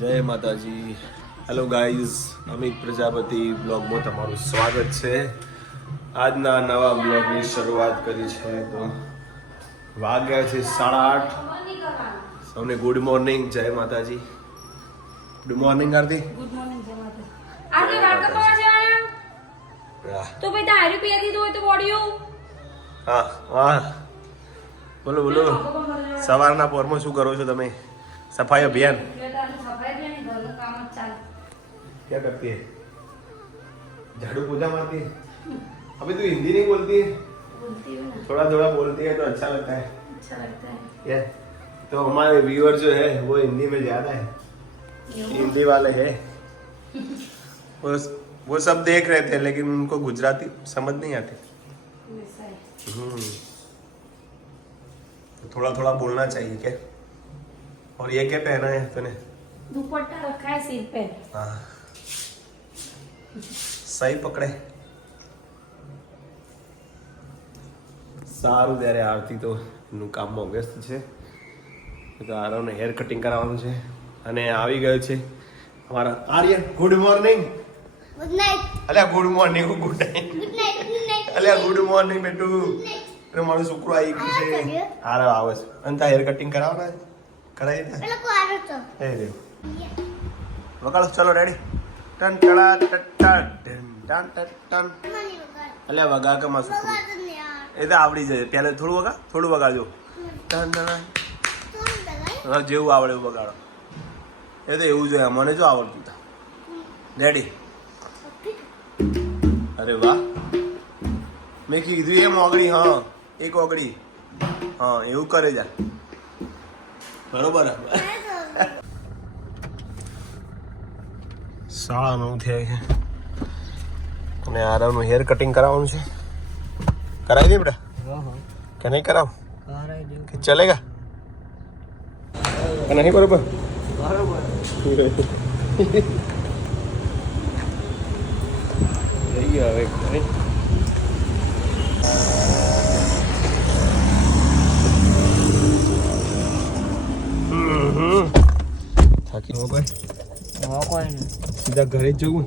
જય માતાજી. Hello guys, Amit Prajapati બ્લોગમાં તમારું સ્વાગત છે. આજના નવા બ્લોગની શરૂઆત કરી છે. તો વાગ્યા છે 8:30. સૌને ગુડ મોર્નિંગ, જય માતાજી. ગુડ મોર્નિંગ આરતી. ગુડ મોર્નિંગ જય માતા. આજે વાળ કપાવા જવાના તો ભાઈ તારી પીયા દીધું હોય તો બોડીઓ. હા હા, બોલો બોલો. સવારના પોરમાં શું કરો છો તમે? सफाई अभियान क्या करती है? झाड़ू पोछा मारती है? अभी तू हिंदी नहीं बोलती है? बोलती हूँ ना, थोड़ा थोड़ा बोलती है तो अच्छा लगता है. अच्छा लगता है. क्या? तो हमारे व्यूअर जो है वो हिंदी में ज्यादा है. हिंदी वाले है वो सब देख रहे थे लेकिन उनको गुजराती समझ नहीं आती. तो थोड़ा थोड़ा बोलना चाहिए क्या? और ये क्या पहना है तूने? दुपट्टा रखा है सिर पे. हाँ, सही पकड़े. સારું ત્યારે આરતી તો એનું કામમાં વ્યસ્ત છે. તો આરવને હેર કટિંગ કરાવવાનું છે અને આવી ગયો છે અમારા Aryan. Good morning. Good night. અલ્યા good morning. Good night. Good night. Good night. અલ્યા ગુડ મોર્નિંગ બેટુ. એટલે મારું છોકરો આવી ગયું છે. આરવ આવે છે અને તા હેર કટિંગ કરાવવાના છે. કરાવી દે. પેલો કો આવ્યો તો. એ રે વગાડો. ચલો ready. Ton ટડા ta-ta ton ton ton. Money વગાડ. અલ્યા વગા કે માસુ વગાડ ને યાર. એ તો આવડી જાય. પહેલા થોડું વગાડજો. Ton ton. તો લગાય. હા, જેવું આવડે એવું વગાડો. એ તો એવું જોઈએ. મને જો આવડતું તા. રેડી. અરે વાહ. મેં કીધું એમ ઓગળી. હા, એક ઓગળી. હા, એવું કરે જા. બરોબર. 9:30 થયા છે અને આરવનું હેર કટિંગ કરાવવાનું છે. કરાવી દે બેટા કે નહીં કરાવ? કે ચલેગા કે નહીં? બરોબર જઈએ હવે ઘરે. થાકી હો ભાઈ, સીધા ઘરે જ જવું.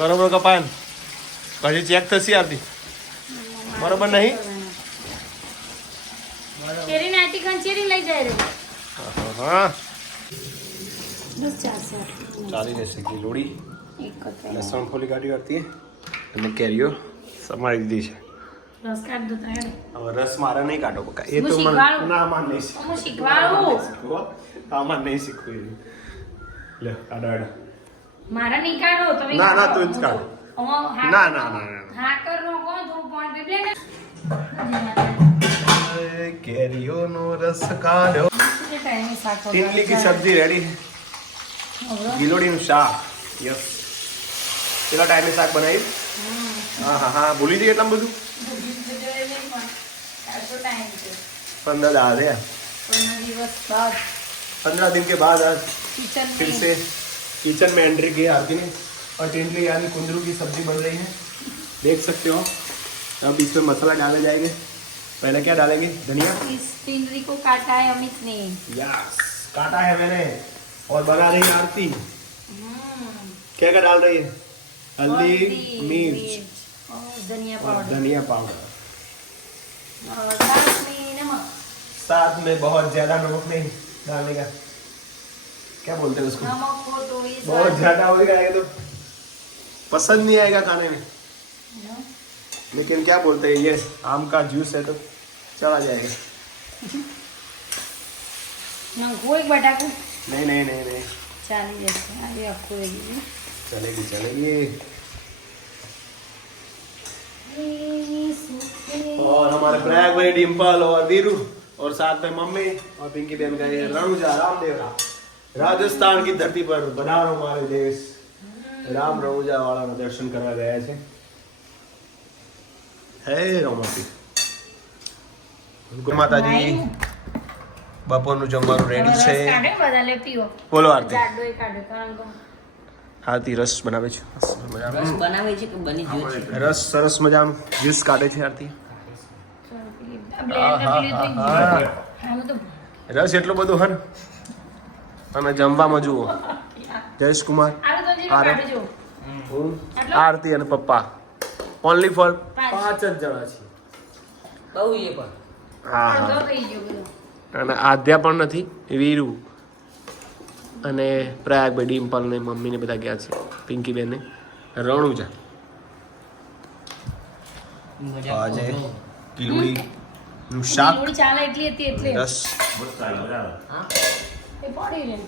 બરોબર કપાયન પછી ચેક થશે આરતી. બરોબર નહીં? ચેરી નાટી કંચેરી લઈ જાય રે. હા, બસ ચાલશે. ચાલી રહેશે. ગીલોડી એક કપ લસણ ફોલી કાઢી હતી અને કેરીઓ સમારી દીધી છે. રસ કાઢ દો તારે. હવે રસ મારે નહીં કાઢો બકા. એ હું તો શીખવાડું. ના માર નહીં હું શીખવાડું. આમાં નહીં શીખવું. લે કાઢો કાઢો. મારા નહીં કાઢો તમે. ના ના તું જ કાઢ. ના ના ના ના. હા કર નો કોણ થોડું પાણી પી લે ને. કેરીઓનો રસ કાઢો. કેટલે ટાઈમે શાક ટીંડલી કી સબ્જી રેડી. ગીલોડીનું શાક. યસ. કેટલા ટાઈમે શાક બનાવ્યું? હા હા હા, ભૂલી જઈએ એટલા બધું. 15 दाल है. 15 दिन के बाद आज फिर से किचन में एंट्री की आरती ने. और टिंडली यानी कुंदरू की सब्जी बन रही है, देख सकते हो. अब इसमें मसाला डाले जाएंगे. पहले क्या डालेंगे? धनिया. इस टिंडली को काटा है अमित ने. यस, काटा है मैंने. और बना रही है आरती. क्या क्या डाल रही है? हल्दी, मिर्च और धनिया और पाउडर. धनिया पाउडर. और साथ में नमक. साथ में बहुत ज्यादा नमक नहीं डालने का. क्या बोलते हैं उसको? नमक हो तो इस बहुत ज्यादा हो जाएगा तो पसंद नहीं आएगा खाने में. लेकिन क्या बोलते हैं, ये आम का जूस है तो चला जाएगा. ना कोई बटाकू नहीं नहीं नहीं नहीं, चाली जैसे अभी आपको देगी. चलेगी चलेगी. और हमारे प्रयाग भाई, डिम्पल और वीरू और साथ में मम्मी और पिंकी बहन का ये रणुजा रामदेवरा, राजस्थान की धरती पर बना रहा हमारे देश राम रણુજા વાળાના દર્શન કરવા ગયા છે. હે રમાપી. ગુડ માતાજી. બપોરનું જમવાનું રેડી છે. કાઢે બધા લે પીવો. બોલો આરતી. જાડો એ કાઢે કારણ કે આરતી રસ બનાવે છે રસ બનાવે છે કે બની ગયો છે? રસ સરસ મજાનું જ્યુસ કાઢે છે આરતી રસ એટલો બધો હન અને જમવામાં જુઓ જયેશ કુમાર હું આરતી અને પપ્પા ઓનલી ફોર 5 જ જણા છીએ બહુ એ પણ હા અને આધ્યા પણ નથી વીરુ અને પ્રયાગભાઈ ડિમ્પલ ને મમ્મી ને બધા ગયા છે પિંકી બેન ને રણુજા આજે કિલોડી નું શાક ચાલે એટલી હતી એટલે રસ એ પડી રે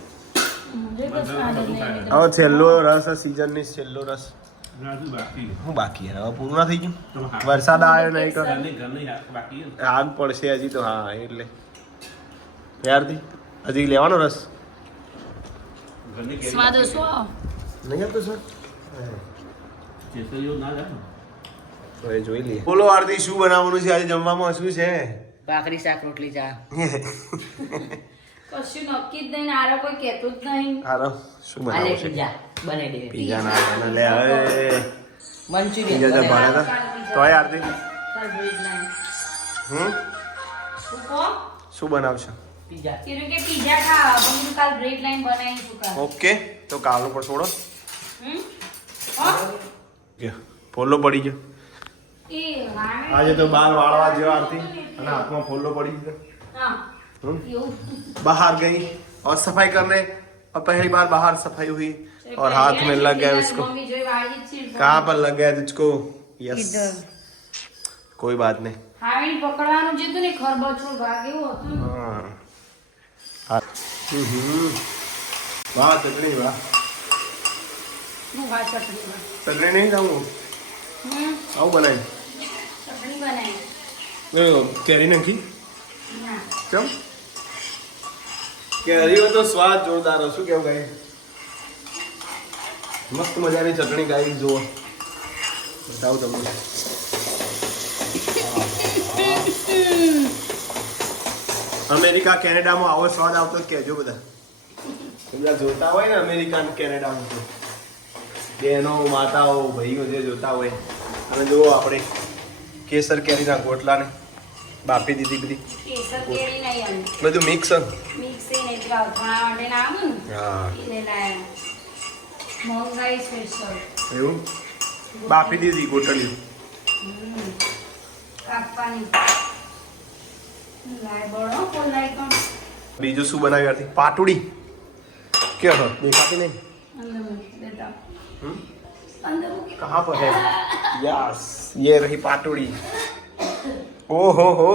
જે બસ ખાને નહીં હવે છેલ્લો રસ સીઝન ની છેલ્લો રસ હું બાકી હવે પૂરું ના થઈ ગયું વરસાદ આવ્યો નહીં તો આગ પડશે હજી તો હા એટલે યારથી હજી લેવાનો રસ સ્વાદ ઓછો નહીં આપતો સર તો એ જોઈ લઈએ બોલો આરતી શું બનાવવાનું છે આજે જમવામાં શું છે ભાખરી શાક રોટલી ચા કશું નક્કી જ નહીં આરો કોઈ કહેતું જ નહીં આરો શું આલે બનાવવું છે પિઝા બને દે પીઝા ના લે હવે મંચુરિયન પીઝા તો બને ભાડે તો તોય આરતી શું બનાવશો પિઝા કે પીઝા ખા હું કાલ બ્રેડ લાઈન બનાવીશું કાલ ઓકે તો કાલનો પર છોડો હમ ફોલ્લો પડી ગયો એ હા આજે તો બાર વાળવા જેવા આરતી અને હાથમાં ફોલ્લો પડી ગયો હા हम्म? એવું बाहर गई और सफाई करने और पहली बार बाहर सफाई हुई और हाथ में लग गया उसको મમ્મી જોઈ વાળી જ છે कहाँ पर लग गया तुझको यस कोई बात नहीं હાવીને પકડવાનું જે હતું ને ખરબચડું ભાગ એવું હતું हाँ वाह चटनी वाह હું વાત ચટણી चटनी नहीं खाऊंगा આવું બનાવી ચટણી બનાવી કેરી નાખી ના કેમ કેરીઓ તો સ્વાદ જોરદાર હોય શું કેવું ગાય મસ્ત મજાની ચટણી ગાઈ જુઓ બતાવું તમને અમેરિકા કેનેડામાં આવો સ્વાદ આવતો જ કહેજો બધા બધા જોતા હોય ને અમેરિકા અને કેનેડામાં તો બહેનો માતાઓ ભાઈઓ જે જોતા હોય અને જુઓ આપણે કેસર કેરીના ગોટલાને બાફી દીધી બધી કેસર કેરી નહીં આમ બધું મિક્સ મિક્સ એ નહીં ભણા માટે ના આવું ને હા એ લાયા મોંઘાઈ સ્પેશિયલ એવું બાફી દીધી ગોટલી કાપવાની લાય બળો કોલાઈ પણ બીજું શું બનાવ્યું હતી પાટુડી કે હ દેખાતી નહીં અંદર મૂકી દેતા હમ? અંદર મૂકી कहाँ पर है यस ये रही पाटुड़ी ओहो हो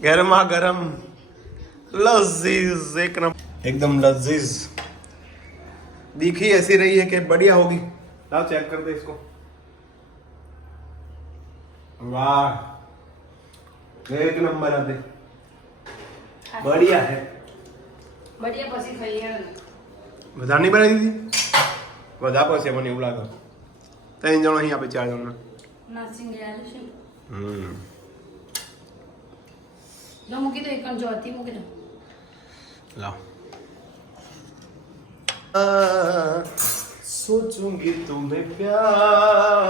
गर्मा गरम लजीज एक नंबर एकदम लजीज दिखी ऐसी रही है कि बढ़िया होगी लाओ चेक कर दे इसको वाह एक नंबर आते बढ़िया है બઢિયા પછી ખાઈએ વધારે નહીં બનાવી દીધી વધારે પડશે મને એવું લાગે 3 જણો અહીં આપણે 4 જણો નર્સિંગ ગયા છે હમ જો મૂકી દો એકણ જો હતી મૂકી દો लाओ सोचूंगी तुम्हें प्यार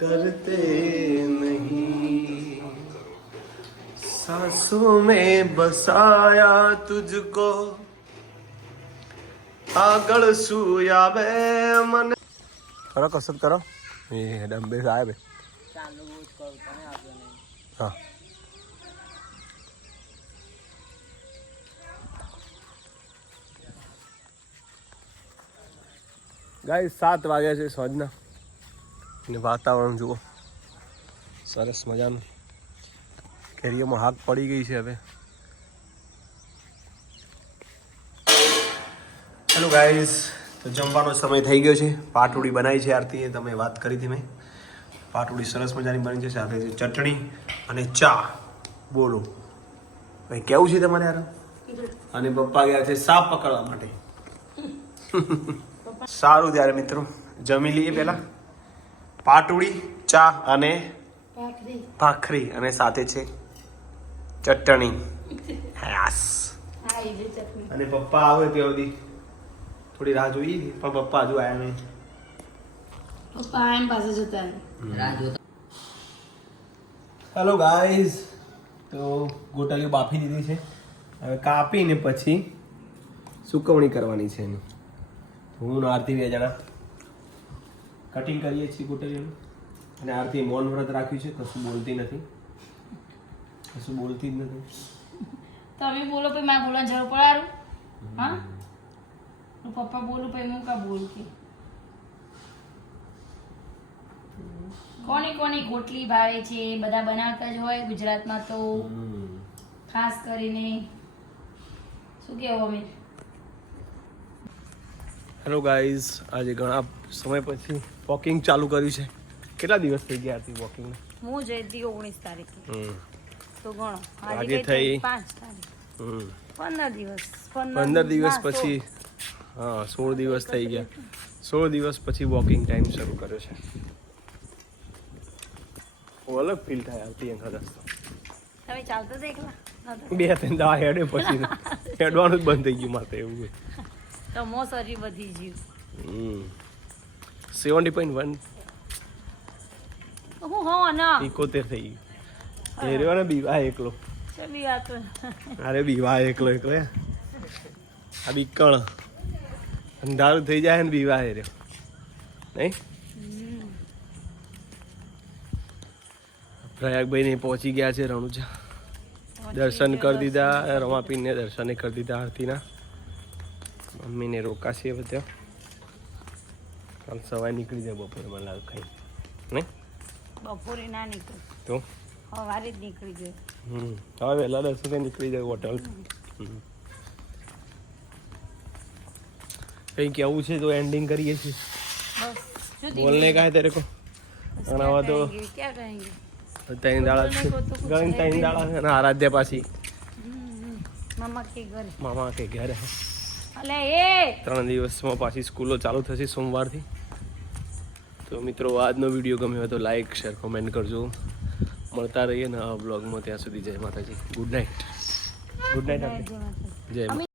करते नहीं सांसों में बसाया तुझको આગળ શું આવે મને કરો કસરત કરો એ ડમ્બે આવે ચાલુ જ કરું તમે આવજો નહીં હા ગાઈસ 7 વાગ્યા છે સાંજના અને વાતાવરણ જુઓ સરસ મજાનું કેરીઓમાં હાથ પડી ગઈ છે હવે હેલો ગાઈસ તો જમવાનો સમય થઈ ગયો છે પાટુડી બનાવી છે આરતીએ તમે વાત કરી હતી મેં પાટુડી સરસ મજાની બની છે સાથે છે ચટણી અને ચા બોલો ભાઈ કેવું છે તમારે યાર અને પપ્પા ગયા છે સાપ પકડવા માટે સારું ત્યારે મિત્રો જમી લઈએ પહેલા પાટુડી ચા અને ભાખરી ભાખરી અને સાથે છે ચટણી યસ હા એ જે ચટણી અને પપ્પા આવે ત્યાં સુધી થોડી રાહ જોઈએ પણ પપ્પા હજુ આવ્યા નહીં. પપ્પા એમ પાસે જતા રહે. રાહ જોતા હેલો ગાઈઝ, તો ગોટાળીઓ બાફી દીધી છે. હવે કાપીને પછી સુકવણી કરવાની છે એની. હું ને આરતી 2 જણા કટિંગ કરીએ છીએ ગોટાળીઓનું. અને આરતી મૌન વ્રત રાખ્યું છે, કશું બોલતી નથી, કશું બોલતી જ નથી. તમે બોલો પછી મારે બોલવાની જરૂર પડારું. હા હું પપ્પા બોલું પછી હું કા બોલું કે કોની કોની ગોટલી ભાવે છે બધા બનાવતા જ હોય ગુજરાતમાં તો ખાસ કરીને. શું કહેવું અમે હેલો ગાઈઝ, આજે ઘણા સમય પછી વોકિંગ ચાલુ કર્યું છે. કેટલા દિવસ થઈ ગયા હતી વોકિંગ? હું જઈ હતી 19 તારીખે તો ગણો આજે થઈ 5 તારીખ 15 દિવસ 15 દિવસ પછી, હા 16 દિવસ થઈ ગયા. 16 દિવસ પછી વોકિંગ ટાઈમ શરૂ કર્યો છે. અલગ ફીલ થાય આરતી એમ કદાચ તો. તમે ચાલતા જ એકલા 2-3 દાડા હેડે પછી હેડવાનું જ બંધ થઈ ગયું મારે એવું છે. તો મો શરીર વધી ગયું 70.1 હું હો ના 71 થઈ ગયું. એ રહ્યો ને બીવા એકલો. ચલી વાત અરે બીવા એકલો એકલો આ બીકણ અંધારું થઈ જાય ને બીવા એ રહ્યો નહીં. પ્રયાગભાઈ ને પહોંચી ગયા છે રણુજા. દર્શન કરી દીધા, રમાપીને દર્શને કરી દીધા આરતીના. મમ્મીને રોકાશે બધા. કાલ સવારે નીકળી જાય બપોરે મને લાગે ખાઈ નહીં. બપોરે ના નીકળે તો સવારે જ નીકળી જાય. હવે વહેલા દર્શને નીકળી જાય હોટલ. કંઈ કેવું છે તો એન્ડિંગ કરીએ છીએ. બસ શું બોલને કાંઈ તેરે કો આવા તો ક્યાં કહેંગે 3 દાડા છે. ગણ 3 દાડા છે અને આરાધ્યા પાછી મામા કે ઘરે મામા કે ઘરે. અલે એ 3 દિવસમાં પાછી સ્કૂલો ચાલુ થશે સોમવારથી. તો મિત્રો આજનો વિડીયો ગમ્યો હોય તો લાઈક શેર કોમેન્ટ કરજો. મળતા રહીએ ને આ બ્લોગમાં. ત્યાં સુધી જય માતાજી. Good night. Good night. જય માતા.